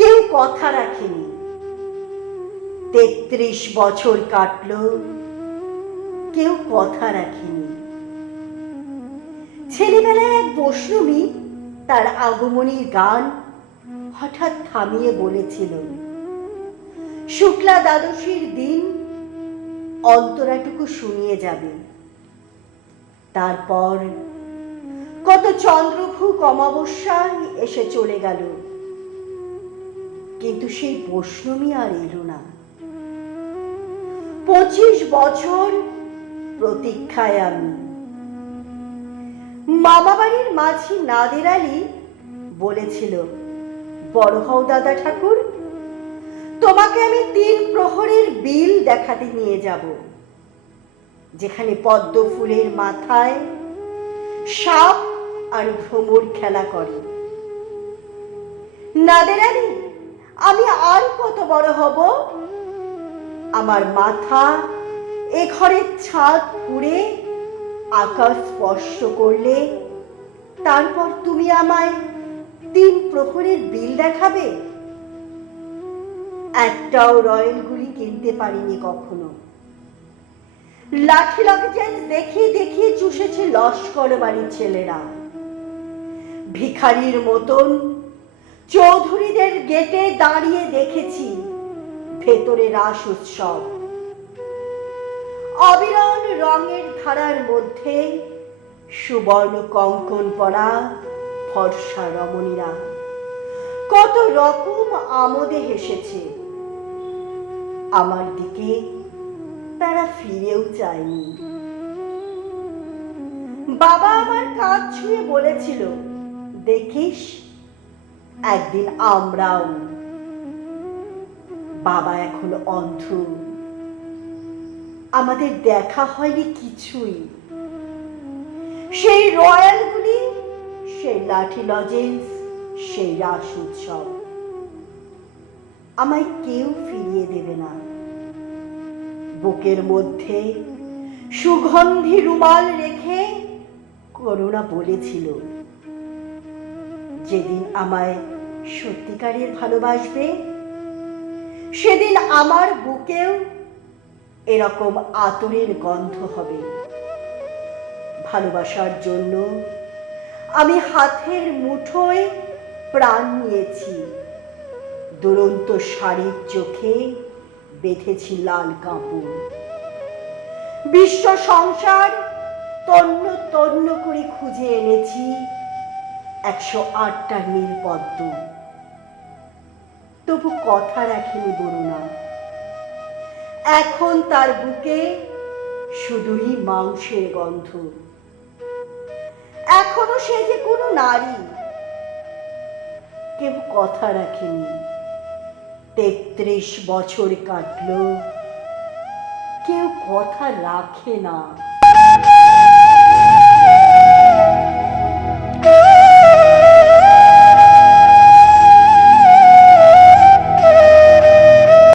কেউ কথা রাখেনি। ৩৩ বছর কাটল, কেউ কথা রাখেনি। ছেলেবেলায় এক বৈষ্ণবী তার আগমনীর গান হঠাৎ থামিয়ে বলেছিল, শুক্লা দ্বাদশীর দিন অন্তরাটুকু শুনিয়ে যাবে। তারপর কত চন্দ্রভূক অমাবস্যায় এসে চলে গেল, কিন্তু সেই বৈষ্ণবী আর এলো না। 25 বছর প্রতীক্ষায় আমি। মামাবাড়ির মাঝি নাদের আলী বলেছিল, বড় হও দাদা ঠাকুর, তোমাকে আমি 3 প্রহরের বিল দেখাতে নিয়ে যাব, যেখানে পদ্ম ফুলের মাথায় সাপ আর ভ্রমর খেলা করে। নাদের আলী, আমি আর কত বড় হব? আমার মাথা এ ঘরের ছাদ পুড়ে আকাশ স্পর্শ করলে তারপর তুমি আমায় 3 প্রহরের বিল দেখাবে? একটাও রয়্যাল গুলি কিনতে পারিনি কখনো। লাঠি লকেটেন্স দেখিয়ে দেখিয়ে চুষেছে লস্কর বাড়ির ছেলেরা। ভিখারির মতন চৌধুরীদের গেটে দাঁড়িয়ে দেখেছি ভেতরে রাস উৎসব। অবিরল রঙের ধারার মধ্যে সুবর্ণ কঙ্কন পরা ফর্সা রমণীরা কত রকম আমোদে হেসেছে। আমার দিকে তারা ফিরেও চায়নি। বাবা আমার কাঁধ ছুঁয়ে বলেছিল, দেখিস একদিন আমরাও। বাবা এখন অন্ধ, আমাদের দেখা হয়নি কিছুই। সেই রয়্যালগুলি, সেই লাঠি লজেন্স, সেই রাস উৎসব আমায় কেউ ফিরিয়ে দেবে না। বুকের মধ্যে সুগন্ধি রুমাল রেখে করুণা বলেছিল, যেদিন আমায় সত্যিকারের ভালোবাসবে সেদিন আমার বুকেও এরকম আতরের গন্ধ হবে। ভালোবাসার জন্য আমি হাতের মুঠোয় প্রাণ নিয়েছি, দুরন্ত শাড়ির চোখে বেঁধেছি লাল কাপড়। বিশ্ব সংসার তন্ন তন্ন করে খুঁজে এনেছি 108টা নীল পদ্ম, তবু কথা রাখেনি বরুণা। এখন তার বুকে শুধুই মাংসের গন্ধ। এখনো সে যে কোনো নারী। কেউ কথা রাখেনি। 33 বছর কাটলো, কেউ কথা রাখে না।